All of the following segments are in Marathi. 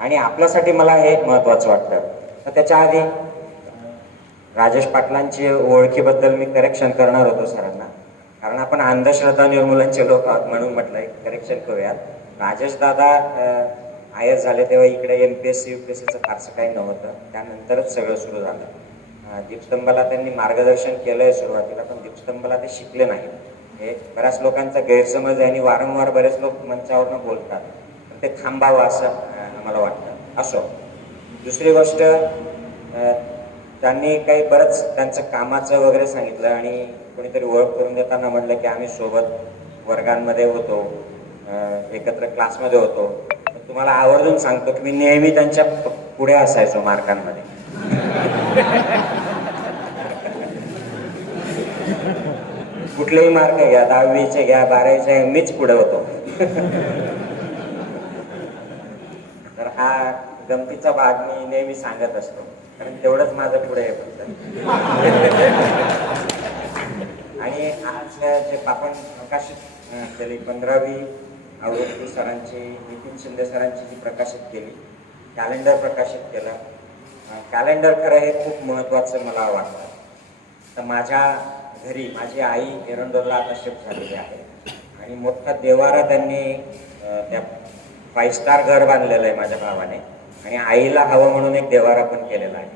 आणि आपल्यासाठी मला हे महत्वाचं वाटतं. तर त्याच्या आधी राजेश पाटलांची ओळखीबद्दल मी करेक्शन करणार होतो सरांना. कारण आपण अंधश्रद्धा निर्मूलनचे लोक आहोत म्हणून म्हटलंय करेक्शन करूयात. राजेश दादा आय एस झाले तेव्हा इकडे M P S C U P S सीचं फारसं काही नव्हतं. त्यानंतरच सगळं सुरू झालं. अं, दीपस्तंभाला त्यांनी मार्गदर्शन केलंय सुरुवातीला पण दीपस्तंभाला ते शिकले नाही हे बऱ्याच लोकांचा गैरसमज आहे आणि वारंवार बरेच लोक मंचावरनं बोलतात. पण ते थांबावं असं मला वाटतं. असं. दुसरी गोष्ट त्यांनी काही बरंच त्यांचं कामाचं वगैरे सांगितलं आणि कोणीतरी ओळख करून देताना म्हटलं की आम्ही सोबत वर्गांमध्ये होतो एकत्र क्लासमध्ये होतो. तुम्हाला आवर्जून सांगतो की मी नेहमी त्यांच्या पुढे असायचो मार्कांमध्ये. कुठलेही मार्क घ्या दहावीचे घ्या बारावीचे मीच पुढे होतो तर हा गमतीचा भाग मी नेहमी सांगत असतो. कारण तेवढंच माझं पुढे आहे फक्त. आणि आज जे आपण प्रकाशित केली पंधरावी आवृत्ती सरांची नितीन शिंदे सरांची जी प्रकाशित केली कॅलेंडर प्रकाशित केलं. कॅलेंडर खरं हे खूप महत्त्वाचं मला वाटतं. तर माझ्या घरी माझी आई एरंडोरला आता शिफ्ट झालेली आहे. आणि मोठा देवारा त्यांनी त्या फाईव्ह स्टार घर बांधलेलं आहे माझ्या भावाने आणि आईला हवं म्हणून एक देवारा पण केलेला आहे.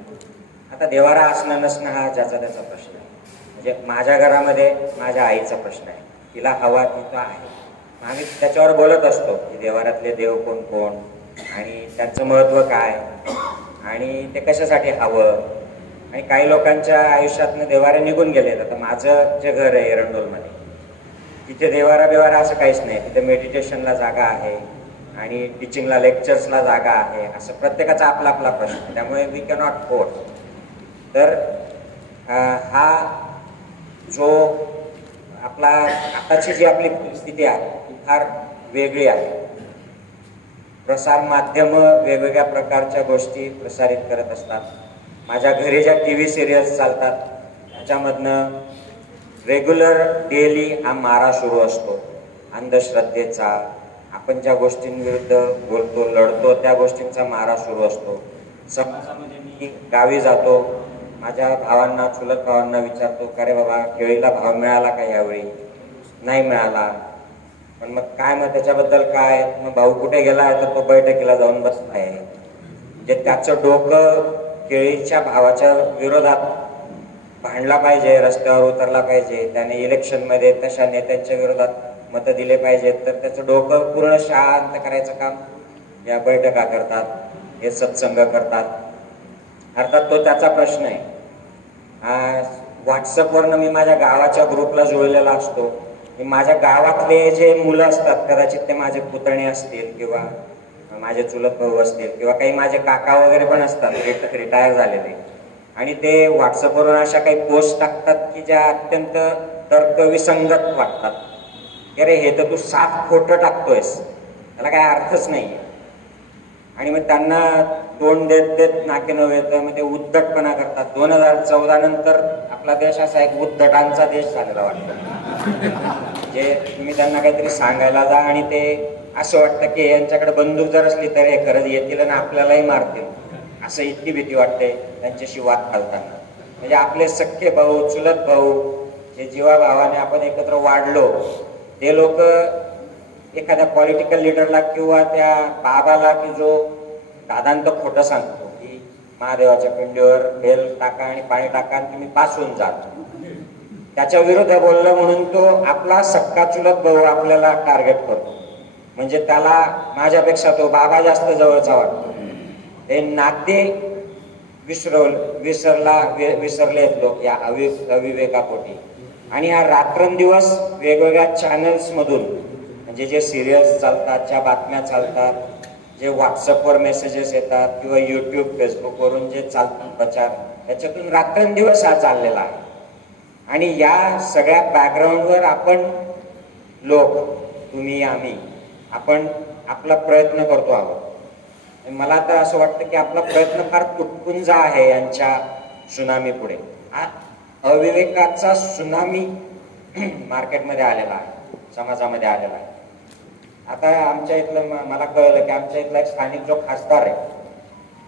आता देवारा असणं नसणं हा ज्याचा त्याचा प्रश्न आहे. म्हणजे माझ्या घरामध्ये माझ्या आईचा प्रश्न आहे. तिला हवा तिथं आहे. आम्ही त्याच्यावर बोलत असतो की देवारातले देव कोण कोण आणि त्यांचं महत्त्व काय आणि ते कशासाठी हवं? आणि काही लोकांच्या आयुष्यातनं देवारे निघून गेले आता माझं जे घर आहे एरंडोलमध्ये तिथे देवारा बिवारा असं काहीच नाही. तिथे मेडिटेशनला जागा आहे. आणि टीचिंगला लेक्चर्सला जागा आहे असं प्रत्येकाचा आपला आपला प्रश्न त्यामुळे वी कॅनॉट फोर्स तर हा जो आपला आताची जी आपली परिस्थिती आहे ती फार वेगळी आहे. प्रसार माध्यम वेगवेगळ्या प्रकारच्या गोष्टी प्रसारित करत असतात. माझ्या घरी ज्या टी व्ही सिरियल्स चालतात त्याच्यामधनं रेग्युलर डेली हा मारा सुरू असतो. अंधश्रद्धेचा आपण ज्या गोष्टींविरुद्ध बोलतो लढतो त्या गोष्टींचा मारा सुरू असतो. समाजामध्ये मी गावी जातो. माझ्या भावांना चुलत भावांना विचारतो का रे बाबा केळीला भाव मिळाला का यावेळी? नाही मिळाला. पण मग काय मग त्याच्याबद्दल काय? मग भाऊ कुठे गेला? तर तो बैठकीला जाऊन बसलाय. म्हणजे त्याचं डोकं केळीच्या भावाच्या विरोधात भांडला पाहिजे रस्त्यावर उतरला पाहिजे. त्याने इलेक्शनमध्ये तशा नेत्यांच्या विरोधात मतं दिले पाहिजेत तर त्याचं डोकं पूर्ण शांत करायचं काम या बैठका करतात हे सत्संग करतात. अर्थात तो त्याचा प्रश्न आहे. व्हॉट्सअपवरनं मी माझ्या गावाच्या ग्रुपला जुळलेला असतो. मी माझ्या गावातले जे मुलं असतात कदाचित ते माझे पुतणे असतील किंवा माझे चुलत भाऊ असतील किंवा काही माझे काका वगैरे पण असतात रिट रिटायर झालेले. आणि ते व्हॉट्सअपवरून अशा काही पोस्ट टाकतात की ज्या अत्यंत तर्कविसंगत वाटतात. अरे हे तर तू सात खोटं टाकतोयस. त्याला काही अर्थच नाही. आणि मग त्यांना तोंड देत देत नाके नव्हे येतं मग ते म्हणजे उद्धटपणा करतात. दोन हजार चौदा नंतर आपला देश असा एक उद्धटांचा देश झालेला वाटतो. जे तुम्ही त्यांना काहीतरी सांगायला जा आणि ते असं वाटतं की यांच्याकडे बंदूक जर असली तर हे खरंच येतील आणि आपल्यालाही मारतील. असं इतकी भीती वाटते त्यांच्याशी वाद घालताना. म्हणजे आपले सख्खे भाऊ चुलत भाऊ हे जीवाभावाने आपण एकत्र वाढलो ते लोक एखाद्या पॉलिटिकल लिडरला किंवा त्या बाबाला की जो दादांत खोटं सांगतो की महादेवाच्या पिंडीवर बेल टाका आणि पाणी टाका आणि तुम्ही पास होऊन जा. त्याच्या विरुद्ध बोललं म्हणून तो आपला सक्का चुलत भाऊ आपल्याला टार्गेट करतो. म्हणजे त्याला माझ्यापेक्षा तो बाबा जास्त जवळचा वाटतो. हे नाते विसरव विसरला वि- विसरलेत लोक या अवि अविवेकापोटी. आणि हा रात्रंदिवस वेगवेगळ्या चॅनल्समधून म्हणजे जे सिरियल्स चालतात ज्या बातम्या चालतात जे व्हॉट्सअपवर मेसेजेस येतात किंवा यूट्यूब फेसबुकवरून जे चालतात प्रचार त्याच्यातून रात्रंदिवस हा चाललेला आहे. आणि या सगळ्या बॅकग्राऊंडवर आपण लोक तुम्ही आम्ही आपण आपला प्रयत्न करतो आहोत. मला तर असं वाटतं की आपला प्रयत्न फार तुटपुंजा आहे यांच्या सुनामी पुढे. अविवेकाचा सुनामी मार्केटमध्ये आलेला आहे. समाजामध्ये आलेला आहे. आता आमच्या इथलं मला कळलं की आमच्या इथला एक स्थानिक जो खासदार आहे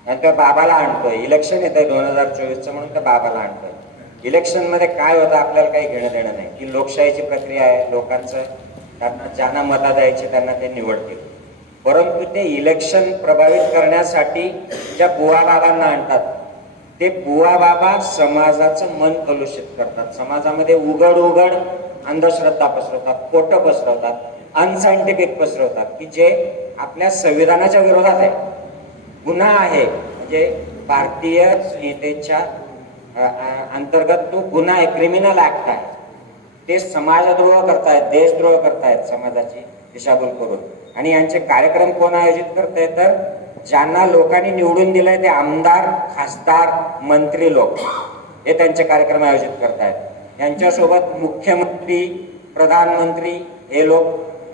आणि त्या बाबाला आणतोय. इलेक्शन येतंय दोन हजार चोवीसचं म्हणून त्या बाबाला आणतोय. इलेक्शनमध्ये काय होतं आपल्याला काही घेणं देणं नाही. की लोकशाहीची प्रक्रिया आहे लोकांचं त्यांना ज्यांना मतं द्यायची त्यांना ते निवडतील परंतु ते इलेक्शन प्रभावित करण्यासाठी ज्या बुवा बाबांना आणतात ते बुवा बाबा समाजाचं मन कलुषित करतात. समाजामध्ये उघड उघड अंधश्रद्धा पसरवतात खोटं पसरवतात अनसायंटिफिक पसरवतात की जे आपल्या संविधानाच्या विरोधात आहे. गुन्हा आहे. म्हणजे भारतीय संहितेच्या अंतर्गत तो गुन्हा आहे. क्रिमिनल ऍक्ट आहे. ते समाजद्रोह करतायत देशद्रोह करतायत समाजाची दिशाभूल करून. आणि यांचे कार्यक्रम कोण आयोजित करताय तर ज्यांना लोकांनी निवडून दिलंय ते आमदार खासदार मंत्री लोक. हे त्यांचे कार्यक्रम आयोजित करतायत. यांच्यासोबत मुख्यमंत्री प्रधानमंत्री हे लोक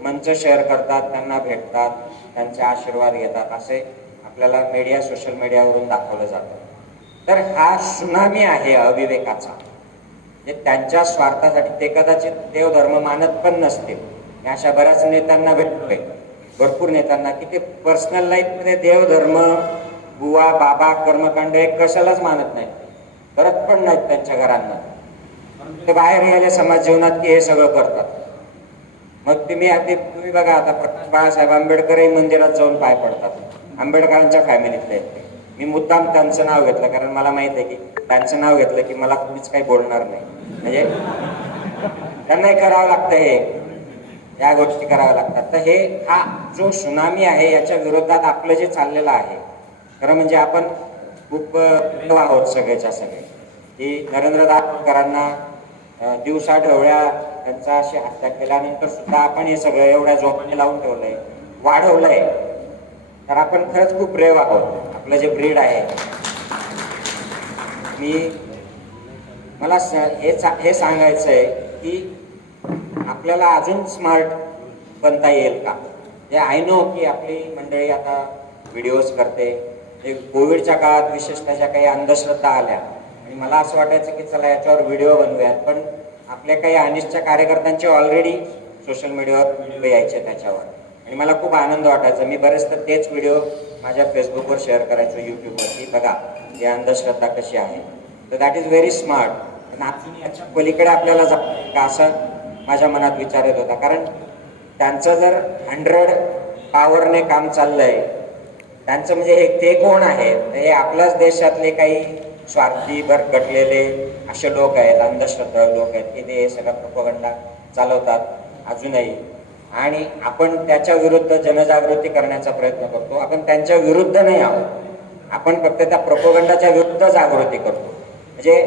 मंच शेअर करतात त्यांना भेटतात त्यांचे आशीर्वाद घेतात असे आपल्याला मीडिया सोशल मीडियावरून दाखवलं जातं. तर हा सुनामी आहे अविवेकाचा. जे त्यांच्या स्वार्थासाठी ते कदाचित देवधर्म मानत पण नसतील. अशा बऱ्याच नेत्यांना भेटतोय भरपूर नेत्यांना की ते पर्सनल लाईफमध्ये देवधर्म बुवा बाबा कर्मकांड हे कशालाच मानत नाही करत पण नाहीत त्यांच्या घरांना. ते बाहेर यायला समाज जीवनात की हे सगळं करतात. मग तुम्ही आधी तुम्ही बघा आता प्रकाश बाळासाहेब आंबेडकरही मंदिरात जाऊन पाय पडतात. आंबेडकरांच्या फॅमिलीतले आहेत मी मुद्दाम त्यांचं नाव घेतलं कारण मला माहीत आहे की त्यांचं नाव घेतलं की मला कुणीच काही बोलणार नाही. म्हणजे त्यांनाही करावं लागतं हे. या गोष्टी कराव्या लागतात. तर हे हा जो सुनामी आहे याच्या विरोधात आपलं जे चाललेलं आहे खरं म्हणजे आपण खूप आहोत सगळेच्या सगळे. की नरेंद्र दाभोळकरांना दिवसा ढवळ्या त्यांचा अशी हत्या केल्यानंतर सुद्धा आपण हे सगळं एवढ्या जोपाने लावून ठेवलंय वाढवलंय. तर आपण खरंच खूप ब्रेव आहोत. आपलं जे ब्रीड आहे. मी मला स- हे सा- हे सांगायचं आहे की आपल्याला अजून स्मार्ट बनता येईल का? जे आय नो की आपली मंडळी आता व्हिडिओज करते. जे कोविडच्या काळात विशेषतः ज्या काही अंधश्रद्धा आल्या आणि मला असं वाटायचं की चला याच्यावर व्हिडिओ बनवूयात पण आपल्या काही अनिशच्या कार्यकर्त्यांचे ऑलरेडी सोशल मीडियावर व्हिडिओ यायचे त्याच्यावर. आणि मला खूप आनंद वाटायचा. मी बरेच तर तेच व्हिडिओ माझ्या फेसबुकवर शेअर करायचो यूट्यूबवरती बघा ही अंधश्रद्धा कशी आहे. तर दॅट इज व्हेरी स्मार्ट आणि अजून याच्या पलीकडे आपल्याला जप का असं? माझ्या मनात विचार येत होता. कारण त्यांचं जर हंड्रेड पॉवरने काम चाललंय त्यांचं म्हणजे हे ते कोण आहेत? हे आपल्याच देशातले काही स्वार्थी भरकटलेले असे लोक आहेत अंधश्रद्धा लोक आहेत. की ते हे सगळं चालवतात अजूनही. आणि आपण त्याच्या विरुद्ध जनजागृती करण्याचा प्रयत्न करतो. आपण त्यांच्या विरुद्ध नाही आहोत. आपण फक्त त्या प्रपोगंडाच्या विरुद्ध जागृती करतो. म्हणजे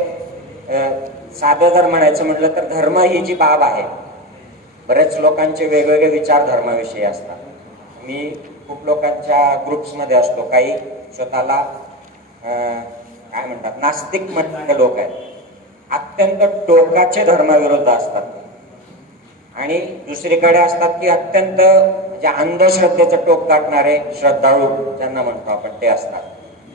साधं जर म्हणायचं म्हटलं तर धर्म ही जी बाब आहे बरेच लोकांचे वेगवेगळे विचार धर्माविषयी असतात. मी खूप लोकांच्या ग्रुप्समध्ये असतो काही स्वतःला काय म्हणतात नास्तिक म्हणणारे लोक आहेत. अत्यंत टोकाचे धर्माविरुद्ध असतात आणि दुसरीकडे असतात की अत्यंत म्हणजे अंधश्रद्धेचं टोक गाठणारे श्रद्धाळू ज्यांना म्हणतो आपण ते असतात.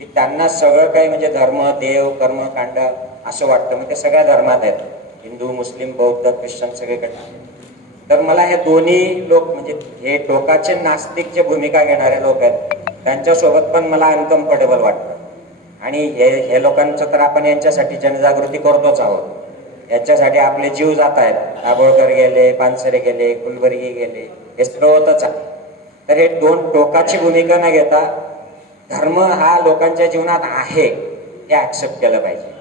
की त्यांना सगळं काही म्हणजे धर्म देव कर्मकांड असं वाटतं. मग ते सगळ्या धर्मात आहेत. हिंदू मुस्लिम बौद्ध ख्रिश्चन सगळीकडे. तर मला हे दोन्ही लोक म्हणजे हे टोकाचे नास्तिक जे भूमिका घेणारे लोक आहेत त्यांच्यासोबत पण मला अनकम्फर्टेबल वाटतं. आणि हे हे लोकांचं तर आपण यांच्यासाठी जनजागृती करतोच आहोत. याच्यासाठी आपले जीव जात आहेत. दाभोळकर गेले पानसरे गेले कुलबर्गी गेले हे सगळं होतच आहे. तर हे दोन टोकाची भूमिका न घेता धर्म हा लोकांच्या जीवनात आहे हे ऍक्सेप्ट केलं पाहिजे.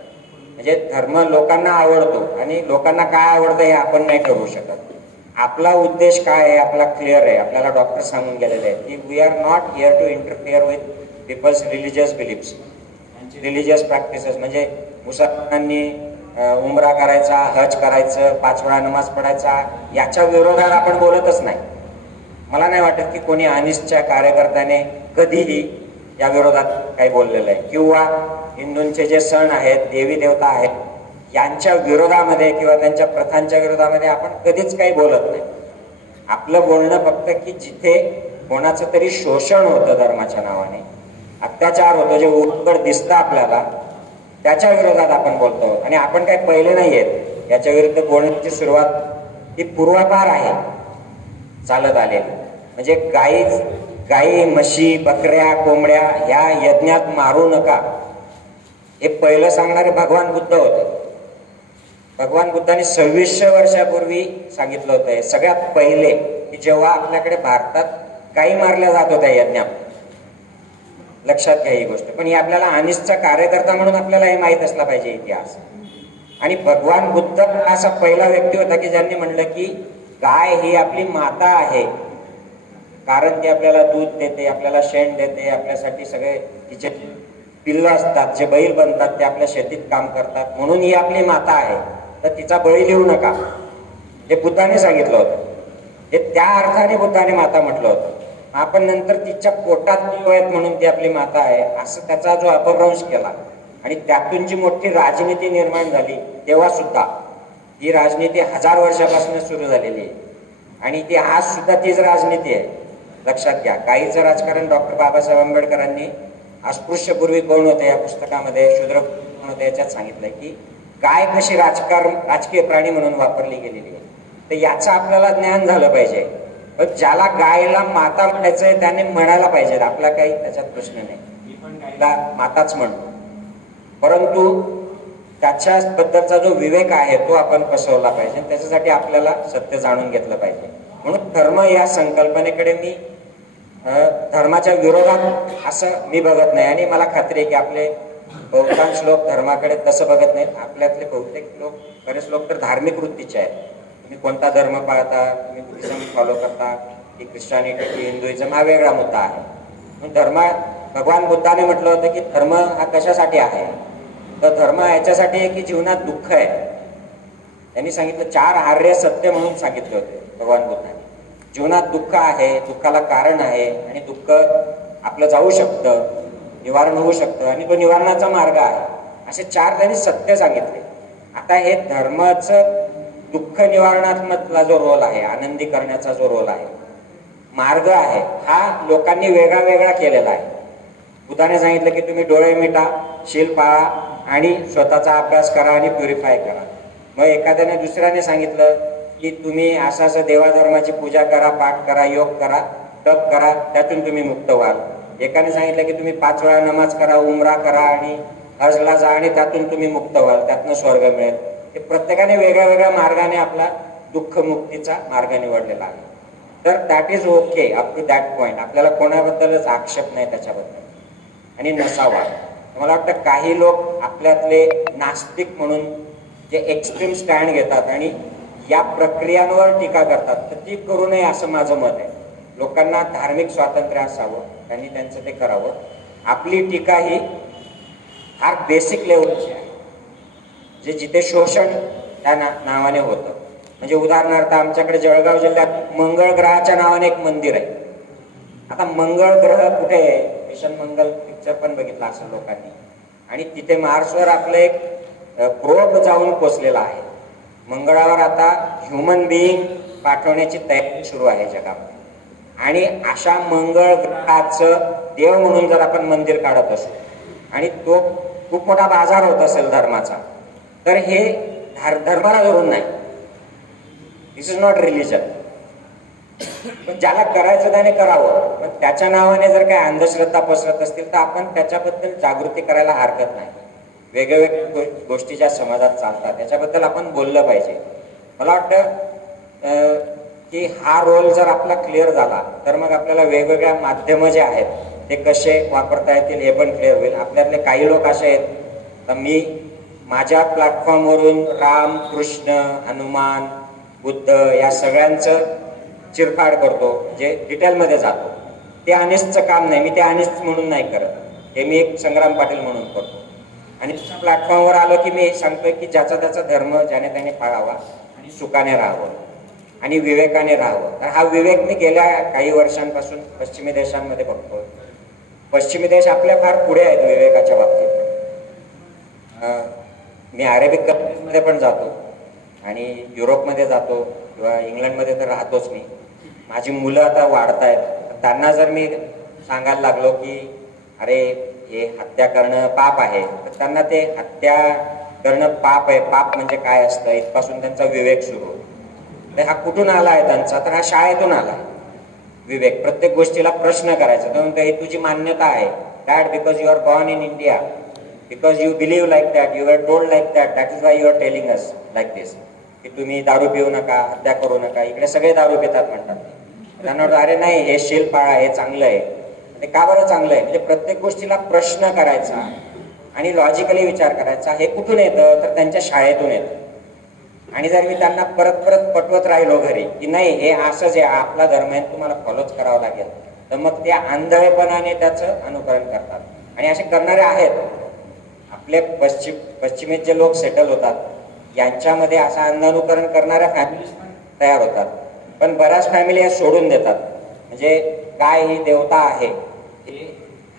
म्हणजे धर्म लोकांना आवडतो आणि लोकांना काय आवडतं हे आपण नाही करू शकत. आपला उद्देश काय आहे? आपला क्लिअर आहे. आपल्याला डॉक्टर सांगून गेलेले आहे की we are not here to interfere with people's religious beliefs religious practices म्हणजे मुसलमानांनी उमरा करायचा हज करायचं पाच वेळा नमाज पडायचा याच्या विरोधात आपण बोलतच नाही. मला नाही वाटत की कोणी अनिसच्या कार्यकर्त्याने कधीही या विरोधात काही बोललेलं आहे. किंवा हिंदूंचे जे सण आहेत देवी देवता आहेत यांच्या विरोधामध्ये किंवा त्यांच्या प्रथांच्या विरोधामध्ये आपण कधीच काही बोलत नाही. आपलं बोलणं फक्त की जिथे कोणाचं तरी शोषण होतं धर्माच्या नावाने अत्याचार होतो जे उघड दिसतं आपल्याला त्याच्या विरोधात आपण बोलतो. आणि आपण काही पहिले नाही आहेत. याच्या विरुद्ध बोलण्याची सुरुवात ही पूर्वापार आहे. चालत आलेली. म्हणजे गाई गाई म्हशी बकऱ्या कोंबड्या ह्या यज्ञात मारू नका. हे पहिलं सांगणारे भगवान बुद्ध होते. भगवान बुद्धांनी सव्वीसशे वर्षापूर्वी सांगितलं होतं हे. सगळ्यात पहिले की जेव्हा आपल्याकडे भारतात गाई मारल्या जात होत्या यज्ञात. लक्षात घ्या ही गोष्ट. पण ही आपल्याला अनिसचा कार्यकर्ता म्हणून आपल्याला हे माहीत असला पाहिजे इतिहास. आणि भगवान बुद्ध हा असा पहिला व्यक्ती होता की ज्यांनी म्हणलं की गाय ही आपली माता आहे. कारण ती आपल्याला दूध देते आपल्याला शेण देते आपल्यासाठी सगळे तिचे पिल्लं असतात जे बैल बनतात ते आपल्या शेतीत काम करतात. म्हणून ही आपली माता आहे. तर तिचा बळी लिहू नका. हे बुद्धाने सांगितलं होतं. हे त्या अर्थाने बुद्धाने माता म्हटलं होतं. आपण नंतर तिच्या पोटात जीव आहेत म्हणून ती आपली माता आहे असं त्याचा जो अपभ्रंश केला. आणि त्यातून जी मोठी राजनीती निर्माण झाली तेव्हा सुद्धा ही राजनीती हजार वर्षापासून सुरू झालेली आहे. आणि ती आज सुद्धा तीच राजनीती आहे. लक्षात घ्या. काहीचं राजकारण डॉक्टर बाबासाहेब आंबेडकरांनी अस्पृश्यपूर्वी कोण होते या पुस्तकामध्ये? शूद्र कोण होते याच्यात सांगितलंय की गाय कशी राजकारण राजकीय प्राणी म्हणून वापरली गेलेली आहे. तर याचं आपल्याला ज्ञान झालं पाहिजे. पण ज्याला गायला माता म्हणायचंय त्याने म्हणायला पाहिजे. आपला काही त्याच्यात प्रश्न नाही. माताच म्हणतो परंतु त्याच्याबद्दलचा जो विवेक आहे तो आपण पसरवला पाहिजे. त्याच्यासाठी आपल्याला सत्य जाणून घेतलं पाहिजे. म्हणून धर्म या संकल्पनेकडे मी धर्माच्या विरोधात असं मी बघत नाही. आणि मला खात्री आहे की आपले बहुतांश लोक धर्माकडे तसं बघत नाहीत. आपल्यातले बहुतेक लोक बरेच लोक तर धार्मिक वृत्तीचे आहेत. तुम्ही कोणता धर्म पाळता? तुम्ही बुद्धिझम फॉलो करता? की ख्रिश्चानिटी की हिंदुइझम? हा वेगळा मुद्दा आहे. पण धर्म भगवान बुद्धाने म्हटलं होतं की धर्म हा कशासाठी आहे? तर धर्म याच्यासाठी आहे की जीवनात दुःख आहे. त्यांनी सांगितलं चार आर्य सत्य म्हणून सांगितले होते भगवान बुद्धाने. जीवनात दुःख आहे दुःखाला कारण आहे आणि दुःख आपलं जाऊ शकतं निवारण होऊ शकतं आणि तो निवारणाचा मार्ग आहे. असे चार त्यांनी सत्य सांगितले. आता हे धर्माचं दुःख निवारणात्मकला जो रोल आहे आनंदी करण्याचा जो रोल आहे मार्ग आहे हा लोकांनी वेगळा वेगळा केलेला आहे. बुद्धाने सांगितलं की तुम्ही डोळे मिटा शील पाळा आणि स्वतःचा अभ्यास करा आणि प्युरिफाय करा. मग एखाद्याने दुसऱ्याने सांगितलं की तुम्ही असं असं देवाधर्माची पूजा करा पाठ करा योग करा तप करा त्यातून तुम्ही मुक्त व्हाल. एकाने सांगितलं की तुम्ही पाच वेळा नमाज करा उमरा करा आणि हजला जा आणि त्यातून तुम्ही मुक्त व्हाल त्यातनं स्वर्ग मिळेल. हे प्रत्येकाने वेगळ्या वेगळ्या मार्गाने आपला दुःख मुक्तीचा मार्ग निवडलेला आहे. तर that is okay up to that point आपल्याला कोणाबद्दलच आक्षेप नाही त्याच्याबद्दल. आणि नसावा. मला वाटतं काही लोक आपल्यातले नास्तिक म्हणून जे एक्स्ट्रीम स्टँड घेतात आणि या प्रक्रियांवर टीका करतात. तर ती करू नये असं माझं मत आहे. लोकांना धार्मिक स्वातंत्र्य असावं त्यांनी त्यांचं ते करावं. आपली टीका ही फार बेसिक लेवलची आहे. जे जिथे शोषण त्या ना नावाने होतं. म्हणजे उदाहरणार्थ आमच्याकडे जळगाव जिल्ह्यात मंगळ ग्रहाच्या नावाने एक मंदिर आहे. आता मंगळ ग्रह कुठे आहे? मिशन मंगल पिक्चर पण बघितला असं लोकांनी. आणि तिथे मार्सवर आपलं एक प्रोब जाऊन पोचलेला आहे. मंगळावर आता ह्युमन बिईंग पाठवण्याची तयारी सुरू आहे जगामध्ये आणि अशा मंगळ ग्रहाचं देव म्हणून जर आपण मंदिर काढत असू आणि तो खूप मोठा बाजार होत असेल धर्माचा तर हे धार धर्माला धरून नाही. दिस इज नॉट रिलिजन पण ज्याला करायचं त्याने करावं. पण त्याच्या नावाने जर काही अंधश्रद्धा पसरत असतील तर आपण त्याच्याबद्दल जागृती करायला हरकत नाही. वेगवेगळ्या गो- गोष्टी ज्या समाजात चालतात. त्याच्याबद्दल आपण बोललं पाहिजे. मला वाटतं की हा रोल जर आपला क्लिअर झाला तर मग आपल्याला वेगवेगळ्या माध्यमं जे आहेत ते कसे वापरता येतील हे पण क्लिअर होईल. आपल्यातले काही लोक असे आहेत. तर मी माझ्या प्लॅटफॉर्मवरून राम कृष्ण हनुमान बुद्ध या सगळ्यांचं चिरफाड करतो. जे डिटेलमध्ये जातो. ते अनिसचं काम नाही. मी ते अनिस म्हणून नाही करत. हे मी एक संग्राम पाटील म्हणून करतो. आणि प्लॅटफॉर्मवर आलो की मी सांगतोय की ज्याचा त्याचा धर्म ज्याने त्याने पाळावा आणि सुखाने राहावं आणि विवेकाने राहावं. तर हा विवेक मी गेल्या काही वर्षांपासून पश्चिमी देशांमध्ये बघतो पश्चिमी देश आपल्या फार पुढे आहेत विवेकाच्या बाबतीत. मी अरेबिक कंट्रीजमध्ये पण जातो आणि युरोपमध्ये जातो किंवा इंग्लंडमध्ये तर राहतोच मी. माझी मुलं आता वाढत आहेत त्यांना जर मी सांगायला लागलो की अरे हे हत्या करणं पाप आहे तर त्यांना ते हत्या करणं पाप आहे. पाप म्हणजे काय असतं? इथपासून त्यांचा विवेक सुरू. होतो तर हा कुठून आला आहे त्यांचा? तर हा शाळेतून आला विवेक प्रत्येक गोष्टीला प्रश्न करायचा. तर हे तुझी मान्यता आहे. That because you are born in India because you believe like that you are don't like that that is why you are telling us like this की तुम्ही दारू पिऊ नका हत्या करू नका. इकडे सगळे दारू पितात म्हणतात. त्यांना अरे नाही हे शिल्प पाळा हे चांगलं आहे. ते का बरं चांगलं आहे म्हणजे प्रत्येक गोष्टीला प्रश्न करायचा आणि लॉजिकली विचार करायचा. हे कुठून येतं? तर त्यांच्या शाळेतून येतं. आणि जर मी त्यांना परत परत पटवत राहिलो घरी की नाही हे असंच आहे आपला धर्म आहे तुम्हाला फॉलोच करावं लागेल. तर मग ते आंधळेपणाने त्याचं अनुकरण करतात. आणि असे करणारे आहेत. आपले पश्चिम पश्चिमेत जे लोक सेटल होतात यांच्यामध्ये असं अंधानुकरण करणाऱ्या फॅमिलीज तयार होतात. पण बऱ्याच फॅमिली सोडून देतात. म्हणजे काय ही देवता आहे हे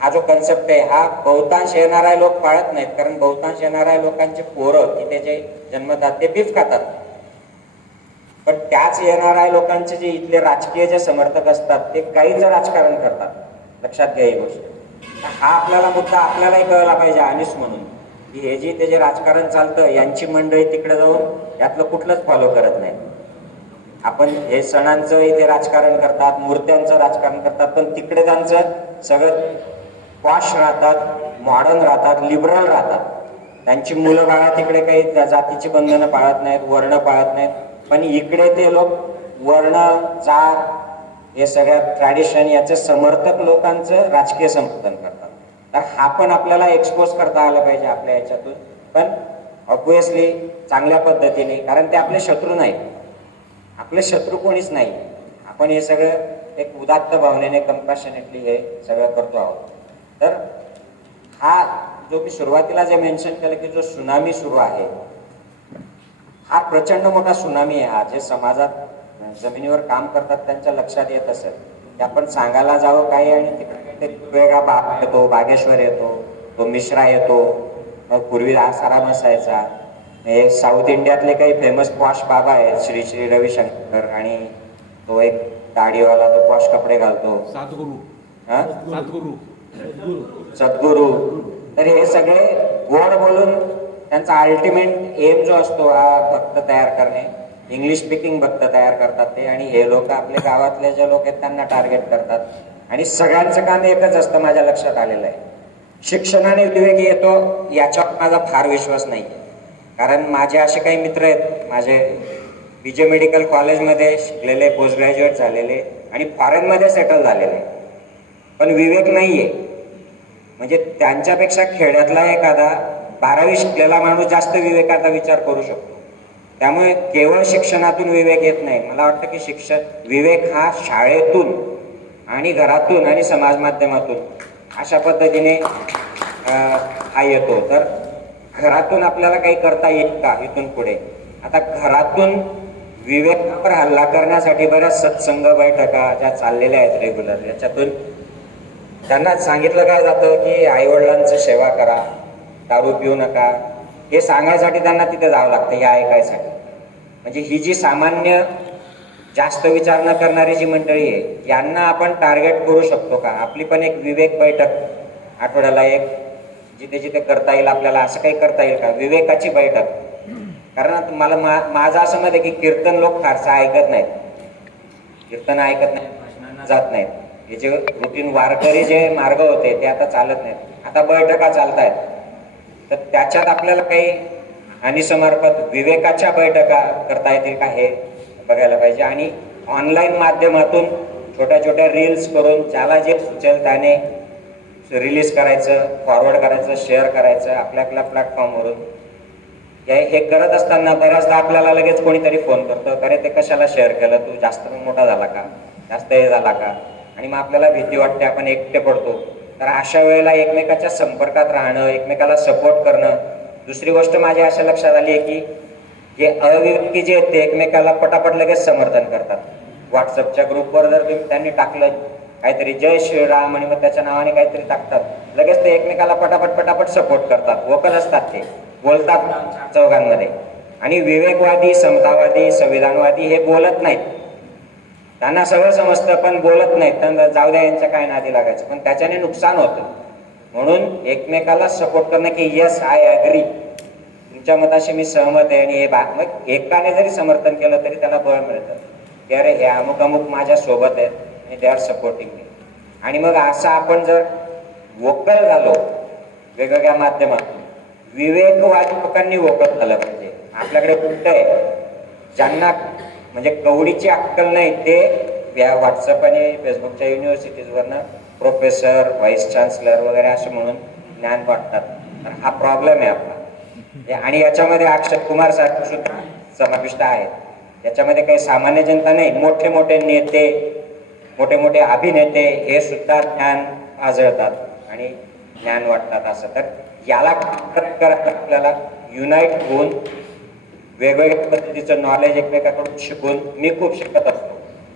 हा जो कन्सेप्ट आहे हा बहुतांश येणारा लोक पाळत नाहीत. कारण बहुतांश येणाऱ्या लोकांचे पोरं की त्याचे जे जन्मतात ते बीफ खातात. पण त्याच येणाऱ्या लोकांचे जे इथले राजकीय जे समर्थक असतात ते काहीच राजकारण करतात. लक्षात घ्या ही गोष्ट. हा आपल्याला मुद्दा आपल्यालाही कळला पाहिजे अनिस म्हणून. की हे जे ते जे राजकारण चालतं यांची मंडळी तिकडे जाऊन यातलं कुठलंच फॉलो करत नाही. आपण हे सणांचं इथे राजकारण करतात मूर्त्यांचं राजकारण करतात पण तिकडे त्यांचं सगळं पॉश राहतात मॉडर्न राहतात लिबरल राहतात. त्यांची मुलं बाळा तिकडे काही जातीची बंधनं पाळत नाहीत वर्ण पाळत नाहीत. पण इकडे ते लोक वर्ण जात हे सगळ्या ट्रॅडिशन याचे समर्थक लोकांचं राजकीय समर्थन करतात. तर हा पण आपल्याला एक्सपोज करता आलं पाहिजे आपल्या याच्यातून. पण ऑब्विसली चांगल्या पद्धतीने कारण ते आपले शत्रू नाहीत. आपले शत्रू कोणीच नाही. आपण हे सगळं एक उदात्त भावनेने कंपॅशनेटली हे सगळं करतो आहोत. तर हा जो मी सुरुवातीला जे मेन्शन केलं की जो सुनामी सुरू आहे हा प्रचंड मोठा सुनामी आहे हा. जे समाजात जमिनीवर काम करतात त्यांच्या लक्षात येत असेल. की आपण सांगायला जावं काही आणि तिकडे वेगळा बाप येतो बागेश्वर येतो तो मिश्रा येतो मग पूर्वी आसाराम असायचा हे साऊथ इंडियातले काही फेमस पॉश बाबा आहेत श्री श्री रविशंकर आणि तो एक दाढीवाला तो पॉश कपडे घालतो. सद्गुरु. हा? सद्गुरु. सद्गुरू. तर हे सगळे गोड बोलून त्यांचा अल्टिमेट एम जो असतो हा भक्त तयार करणे. इंग्लिश स्पीकिंग भक्त तयार करतात ते आणि हे लोक आपले गावातले जे लोक आहेत त्यांना टार्गेट करतात. आणि सगळ्यांचं काम एकच असतं माझ्या लक्षात आलेलं आहे. शिक्षणाने विवेक येतो याच्यावर माझा फार विश्वास नाही कारण माझे असे काही मित्र आहेत माझे जे मेडिकल कॉलेजमध्ये शिकलेले पोस्ट ग्रॅज्युएट झालेले आणि फॉरेनमध्ये सेटल झालेले. पण विवेक नाही आहे म्हणजे त्यांच्यापेक्षा खेड्यातला एखादा बारावी शिकलेला माणूस जास्त विवेकाचा विचार करू शकतो. त्यामुळे केवळ शिक्षणातून विवेक येत नाही. मला वाटतं की शिक्षण विवेक हा शाळेतून आणि घरातून आणि समाज माध्यमातून अशा पद्धतीने हा येतो. तर घरातून आपल्याला काही करता येईल का? इथून पुढे. आता घरातून विवेकावर हल्ला करण्यासाठी बऱ्याच सत्संग बैठका ज्या चाललेल्या आहेत रेग्युलर याच्यातून त्यांना सांगितलं काय जातं की आईवडिलांचं सेवा करा दारू पिऊ नका. हे सांगायसाठी त्यांना तिथे जावं लागतं हे ऐकायसाठी. म्हणजे ही जी सामान्य जास्त विचार न करणारी जी मंडळी आहे यांना आपण टार्गेट करू शकतो का? आपली पण एक विवेक बैठक आठवड्याला एक जिथे जिथे करता येईल आपल्याला असं काही करता येईल का? विवेकाची बैठक. कारण मला मा माझं असं मत आहे की कीर्तन लोक फारसं ऐकत नाहीत. कीर्तन ऐकत नाहीत भाषणांना जात नाहीत. हे जे रुटीन वारकरी जे मार्ग होते ते आता चालत नाहीत. आता बैठका चालत आहेत तर त्याच्यात आपल्याला काही आणि समर्पत विवेकाच्या बैठका करता येतील का हे बघायला पाहिजे. आणि ऑनलाईन माध्यमातून छोट्या छोट्या रील्स करून ज्याला जे सुचेल त्याने रिलीज करायचं फॉरवर्ड करायचं शेअर करायचं आपल्या आपल्या प्लॅटफॉर्मवरून हे हे करत असताना बऱ्याचदा आपल्याला लगेच कोणीतरी फोन करतो अरे ते कशाला शेअर केलं? तू जास्त मोठा झाला का? जास्त हे झाला का? आणि मग आपल्याला भीती वाटते आपण एकटे पडतो. तर अशा वेळेला एकमेकाच्या संपर्कात राहणं एकमेकाला सपोर्ट करणं दुसरी गोष्ट माझ्या अशा लक्षात आली आहे की जे अव्यक्ती जे आहेत ते एकमेकाला पटापट लगेच समर्थन करतात. व्हॉट्सअपच्या ग्रुपवर जर त्यांनी टाकलं काहीतरी जय श्रीराम आणि मग त्याच्या नावाने काहीतरी टाकतात लगेच ते एकमेकाला पटापट पटापट सपोर्ट करतात. वकल असतात ते. बोलतात चौघांमध्ये. आणि विवेकवादी समतावादी संविधानवादी हे बोलत नाहीत. त्यांना सगळं समजतं पण बोलत नाहीत. त्यांना जाऊ द्या यांच्या काय नादी लागायचं. पण त्याच्याने नुकसान होतं. म्हणून एकमेकाला सपोर्ट करणं की यस आय अग्री तुमच्या मताशी मी सहमत आहे. आणि हे बा मग एकाने जरी समर्थन केलं तरी त्याला बळ मिळतं. की अरे हे अमुक अमुक माझ्या सोबत आहेत. आणि दे आर सपोर्टिंग मी आणि मग असं आपण जर वोकल झालो वेगवेगळ्या माध्यमात विवेकवादी लोकांनी ओळखत झालं पाहिजे. आपल्याकडे कुठं आहे? ज्यांना म्हणजे कवडीची अक्कल नाही ते या व्हॉट्सअप आणि फेसबुकच्या युनिव्हर्सिटीजवरनं प्रोफेसर व्हाईस चान्सलर वगैरे असे म्हणून ज्ञान वाटतात. तर हा प्रॉब्लेम आहे आपला. आणि याच्यामध्ये अक्षय कुमार सारखे सुद्धा समाविष्ट आहेत. याच्यामध्ये काही सामान्य जनता नाही मोठे मोठे नेते मोठे मोठे अभिनेते हे सुद्धा ज्ञान आजळतात आणि ज्ञान वाटतात असं. तर याला करत आपल्याला युनाईट होऊन वेगवेगळ्या पद्धतीचं नॉलेज एकमेकाकडून शिकून मी खूप शिकत असतो.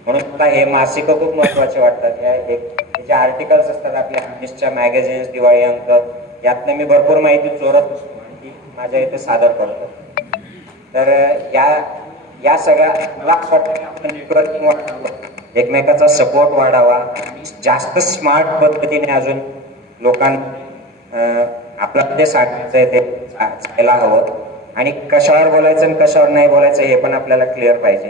म्हणून मला हे मासिक खूप महत्त्वाचे वाटतात. या एक जे आर्टिकल्स असतात आपल्या निश्चय मॅगझिन्स दिवाळी अंक यातनं मी भरपूर माहिती चोरत असतो. आणि माझ्या इथे सादर करतो. तर या या सगळ्या मला असं वाटतं की आपण नेटवर्किंग वाढावं एकमेकाचा सपोर्ट वाढावा. जास्त स्मार्ट पद्धतीने अजून लोकांना आपल्याला ते साठायचं आहे ते सा- जायला हवं आणि कशावर बोलायचं आणि कशावर नाही बोलायचं हे पण आपल्याला क्लिअर पाहिजे.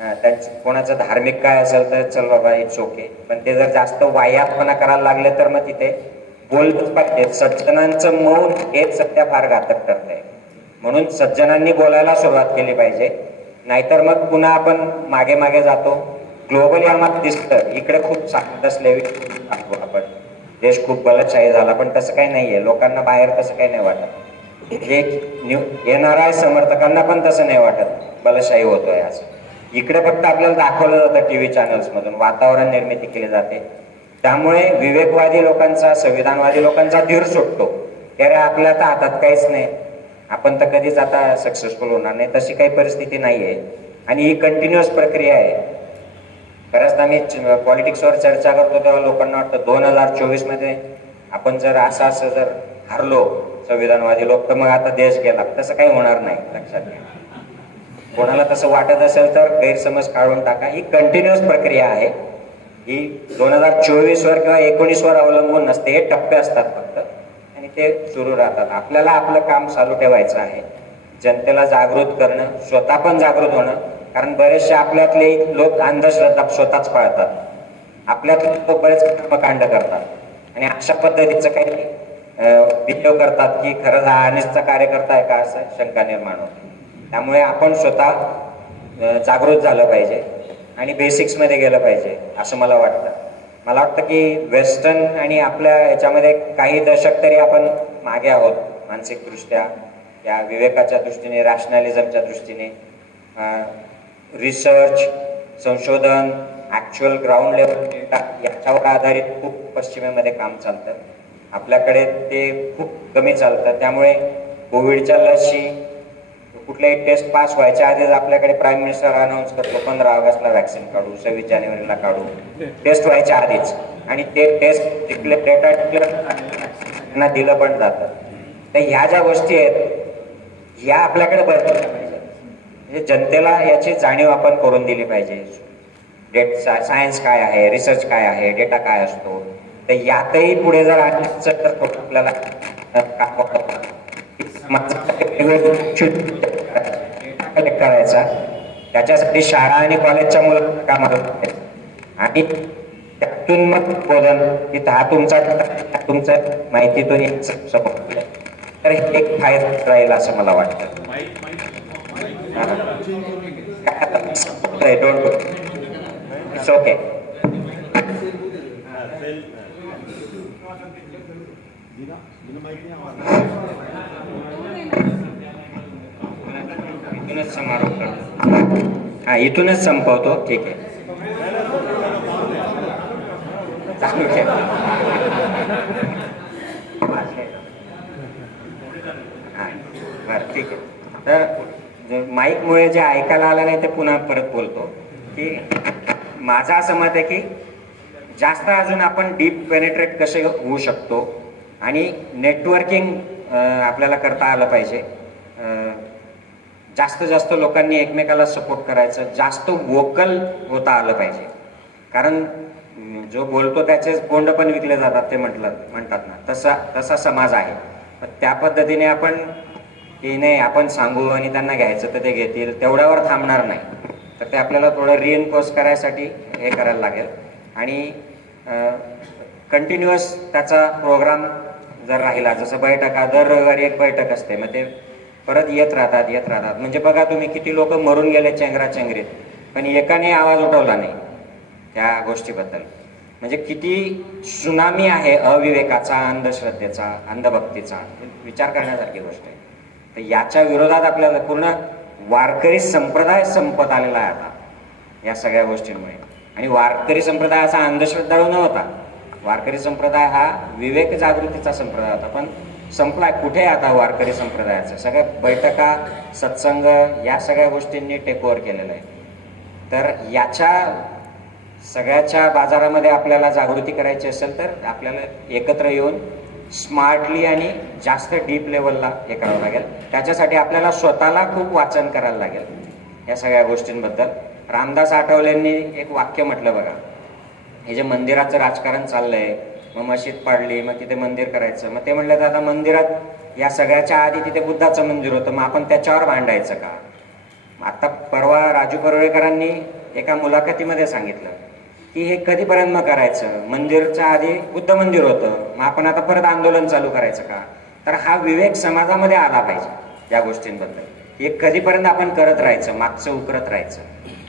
अं, त्यांचं कोणाचं धार्मिक काय असेल तर चल बाबा इट्स ओके पण ते जर जास्त वायातपणा करायला लागले तर मग तिथे बोलतच पाहिजे सज्जनांचं मौन हेच सध्या फार घातक ठरत आहे. म्हणून सज्जनांनी बोलायला सुरुवात केली पाहिजे. नाहीतर मग पुन्हा आपण मागे मागे जातो. ग्लोबल आम्हाला दिसतं. इकडे खूप सांगत असले आपण. देश खूप बलशाही झाला पण तसं काही नाहीये. लोकांना बाहेर तसं काही नाही वाटत. जे न्यू येणाऱ्या समर्थकांना पण तसं नाही वाटत. बलशाही होतोय असं इकडे फक्त आपल्याला दाखवलं जातं टीव्ही चॅनल्स मधून वातावरण निर्मिती केली जाते. त्यामुळे विवेकवादी लोकांचा संविधानवादी लोकांचा धीर सुटतो. की अरे आपल्या आता हातात काहीच नाही. आपण तर कधीच आता सक्सेसफुल होणार नाही. तशी काही परिस्थिती नाही आहे आणि ही कंटिन्युअस प्रक्रिया आहे. बऱ्याचदा आम्ही पॉलिटिक्सवर चर्चा करतो तेव्हा लोकांना वाटतं दोन हजार चोवीसमध्ये आपण जर असं असं जर हरलो संविधानवादी लोक तर मग आता देश गेला. तसं काही होणार नाही लक्षात घ्या. कोणाला तसं वाटत असेल तर गैरसमज काढून टाका. ही कंटिन्युअस प्रक्रिया आहे. ही दोन हजार चोवीस वर किंवा एकोणीस वर अवलंबून नसते. हे टप्पे असतात फक्त. आणि ते सुरू राहतात. आपल्याला आपलं काम चालू ठेवायचं आहे. जनतेला जागृत करणं स्वतः पण जागृत होणं कारण बरेचसे आपल्यातले लोक अंधश्रद्धा स्वतःच पाळतात. आपल्यातले लोक बरेच कर्मकांड करतात. आणि अशा पद्धतीचं काही व्हिडिओ करतात की खरंच हा अनिष्टचा कार्यकर्ता आहे का असं शंका निर्माण होते. त्यामुळे आपण स्वतः जागृत झालं पाहिजे आणि बेसिक्समध्ये गेलं पाहिजे असं मला वाटतं. मला वाटतं की वेस्टर्न आणि आपल्या याच्यामध्ये काही दशक तरी आपण मागे आहोत मानसिकदृष्ट्या या विवेकाच्या दृष्टीने रॅशनॅलिझमच्या दृष्टीने. रिसर्च संशोधन ॲक्च्युअल ग्राउंड लेवल डेटा याच्यावर आधारित खूप पश्चिमेमध्ये काम चालतं. आपल्याकडे ते खूप कमी चालतं. त्यामुळे कोविडच्या लशी कुठल्याही टेस्ट पास व्हायच्या आधीच आपल्याकडे प्राईम मिनिस्टर अनाऊन्स करतो पंधरा ऑगस्टला व्हॅक्सिन काढू सव्वीस जानेवारीला काढू. टेस्ट व्हायच्या आधीच. आणि ते टेस्ट डिक्लेअर डेटा डिक्लेअर दिलं पण जातं. तर ह्या ज्या गोष्टी आहेत ह्या आपल्याकडे म्हणजे जनतेला याची जाणीव आपण करून दिली पाहिजे. डेट सायन्स काय आहे रिसर्च काय आहे डेटा काय असतो तर यातही पुढे जर तर आपल्याला कलेक्ट करायचा. त्याच्यासाठी शाळा आणि कॉलेजच्या मुलांना कामाला आणि त्यातून मग बोधन की हा तुमचा तुमच्या माहितीतून तर हे एक फायदा राहील असं मला वाटतं. डोंट इट्स ओके इथूनच समारोप करतो हा इथूनच संपवतो. ठीक आहे. चालू ठेव. हा, बरं ठीक आहे. तर माईकमुळे जे ऐकायला आलं नाही ते पुन्हा परत बोलतो. की माझं असं मत आहे की जास्त अजून आपण डीप पेनेट्रेट कसे होऊ शकतो आणि नेटवर्किंग आपल्याला करता आलं पाहिजे. जास्त जास्त लोकांनी एकमेकाला सपोर्ट करायचं जास्त वोकल होता आलं पाहिजे. कारण जो बोलतो त्याचे बोंड पण विकले जातात ते म्हटलं म्हणतात ना. तसा तसा समाज आहे. त्या पद्धतीने आपण की नाही आपण सांगू आणि त्यांना घ्यायचं तर ते घेतील. तेवढ्यावर थांबणार नाही. तर ते आपल्याला थोडं रिएन्फोर्स करायसाठी हे करायला लागेल. आणि कंटिन्युअस त्याचा प्रोग्राम जर राहिला जसं बैठका दर रविवारी एक बैठक असते. मग ते परत येत राहतात येत राहतात. म्हणजे बघा तुम्ही किती लोक मरून गेले चेंगरा चेंगरीत पण एकाने आवाज उठवला नाही त्या गोष्टीबद्दल. म्हणजे किती सुनामी आहे अविवेकाचा अंधश्रद्धेचा अंधभक्तीचा. विचार करण्यासारखी गोष्ट आहे. तर याच्या विरोधात आपल्याला पूर्ण वारकरी संप्रदाय संपत आलेला आहे आता या सगळ्या गोष्टींमुळे. आणि वारकरी संप्रदाय असा अंधश्रद्धाळू नव्हता. वारकरी संप्रदाय हा विवेक जागृतीचा संप्रदाय होता पण संपलाय कुठे आता वारकरी संप्रदायाचं? सगळ्या बैठका सत्संग या सगळ्या गोष्टींनी टेकओव्हर केलेलं आहे. तर याच्या सगळ्याच्या बाजारामध्ये आपल्याला जागृती करायची असेल तर आपल्याला एकत्र येऊन स्मार्टली आणि जास्त डीप लेवलला हे करावं लागेल. त्याच्यासाठी आपल्याला स्वतःला खूप वाचन करायला लागेल. या सगळ्या गोष्टींबद्दल. रामदास आठवलेंनी एक वाक्य म्हटलं बघा. हे जे मंदिराचं राजकारण चाललंय मग मशीद पाडली मग तिथे मंदिर करायचं मग ते म्हणलं तर आता मंदिरात या सगळ्याच्या आधी तिथे बुद्धाचं मंदिर होतं मग आपण त्याच्यावर भांडायचं का? आता परवा राजू परोळेकरांनी एका मुलाखतीमध्ये सांगितलं. की हे कधीपर्यंत मग करायचं? मंदिरच्या आधी बुद्ध मंदिर होतं. मग आपण आता परत आंदोलन चालू करायचं का? तर हा विवेक समाजामध्ये आला पाहिजे या गोष्टींबद्दल. हे कधीपर्यंत आपण करत राहायचं? मागचं उकरत राहायचं.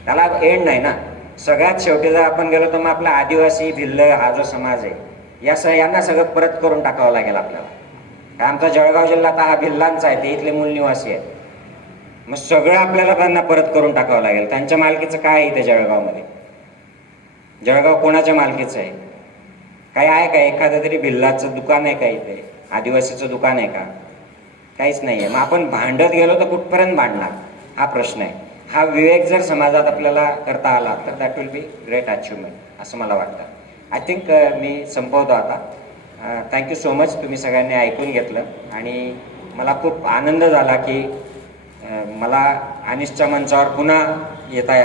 त्याला एंड नाही ना. सगळ्यात शेवटी जर आपण गेलो तर मग आपला आदिवासी भिल्ल हा जो समाज आहे या स यांना सगळं परत करून टाकावं लागेल आपल्याला. आमचा जळगाव जिल्हा आता हा भिल्लांचा आहे ते इथले मूल निवासी आहेत. मग सगळं आपल्याला त्यांना परत करून टाकावं लागेल. त्यांच्या मालकीचं काय आहे इथे जळगावमध्ये? जळगाव कोणाच्या मालकीचं आहे? काय आहे का? एखादं तरी भिल्लाचं दुकान आहे का इथे? आदिवासीचं दुकान आहे का? काहीच नाही आहे. मग आपण भांडत गेलो तर कुठपर्यंत भांडणार? हा प्रश्न आहे. हा विवेक जर समाजात आपल्याला करता आला तर that will be great achievement असं मला वाटतं. आय थिंक मी संपवतो आता. थँक्यू सो मच तुम्ही सगळ्यांनी ऐकून घेतलं. आणि मला खूप आनंद झाला की मला अनिशच्या मंचावर पुन्हा येता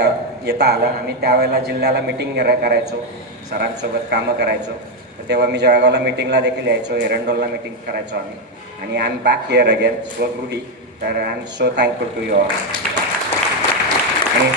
येता आलं आम्ही त्यावेळेला जिल्ह्याला मिटिंग करायचो. सरांसोबत कामं करायचो. तर तेव्हा मी जळगावला मिटिंगला देखील यायचो. एरंडोलला मिटिंग करायचो आम्ही. आणि I am back here again so goody तर I am so thankful to you all आणि